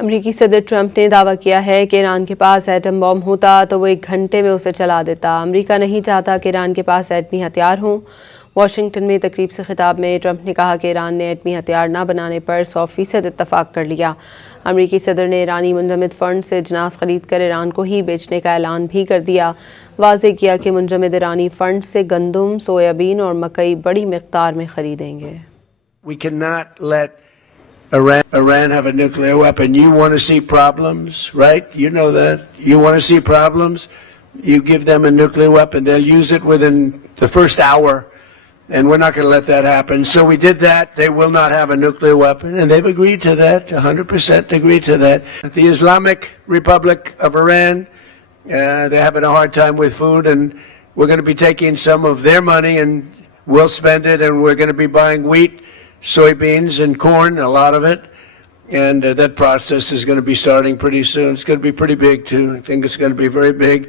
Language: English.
امریکی صدر ٹرمپ نے دعویٰ کیا ہے کہ ایران کے پاس ایٹم بم ہوتا تو وہ 1 گھنٹے میں اسے چلا دیتا۔ امریکہ نہیں چاہتا کہ ایران کے پاس ایٹمی ہتھیار ہوں۔ واشنگٹن میں تقریب سے خطاب میں ٹرمپ نے کہا کہ ایران نے ایٹمی ہتھیار نہ بنانے پر 100% اتفاق کر لیا۔ امریکی صدر نے ایرانی منجمد فنڈ سے اجناس خرید کر ایران کو ہی بیچنے کا اعلان بھی کر دیا۔ واضح کیا کہ منجمد ایرانی فنڈ سے گندم، سویابین اور مکئی بڑی مقدار میں خریدیں گے۔ We cannot let Iran have a nuclear weapon. You want to see problems, right? You know that. You want to see problems? You give them a nuclear weapon. They'll use it within the first hour, and we're not going to let that happen. So we did that. They will not have a nuclear weapon, and they've agreed to that, 100% agreed to that. The Islamic Republic of Iran, they're having a hard time with food, and we're going to be taking some of their money, and we'll spend it, and we're going to be buying wheat, soybeans and corn, a lot of it, and that process is going to be starting pretty soon. It's going to be pretty big too. I think it's going to be very big.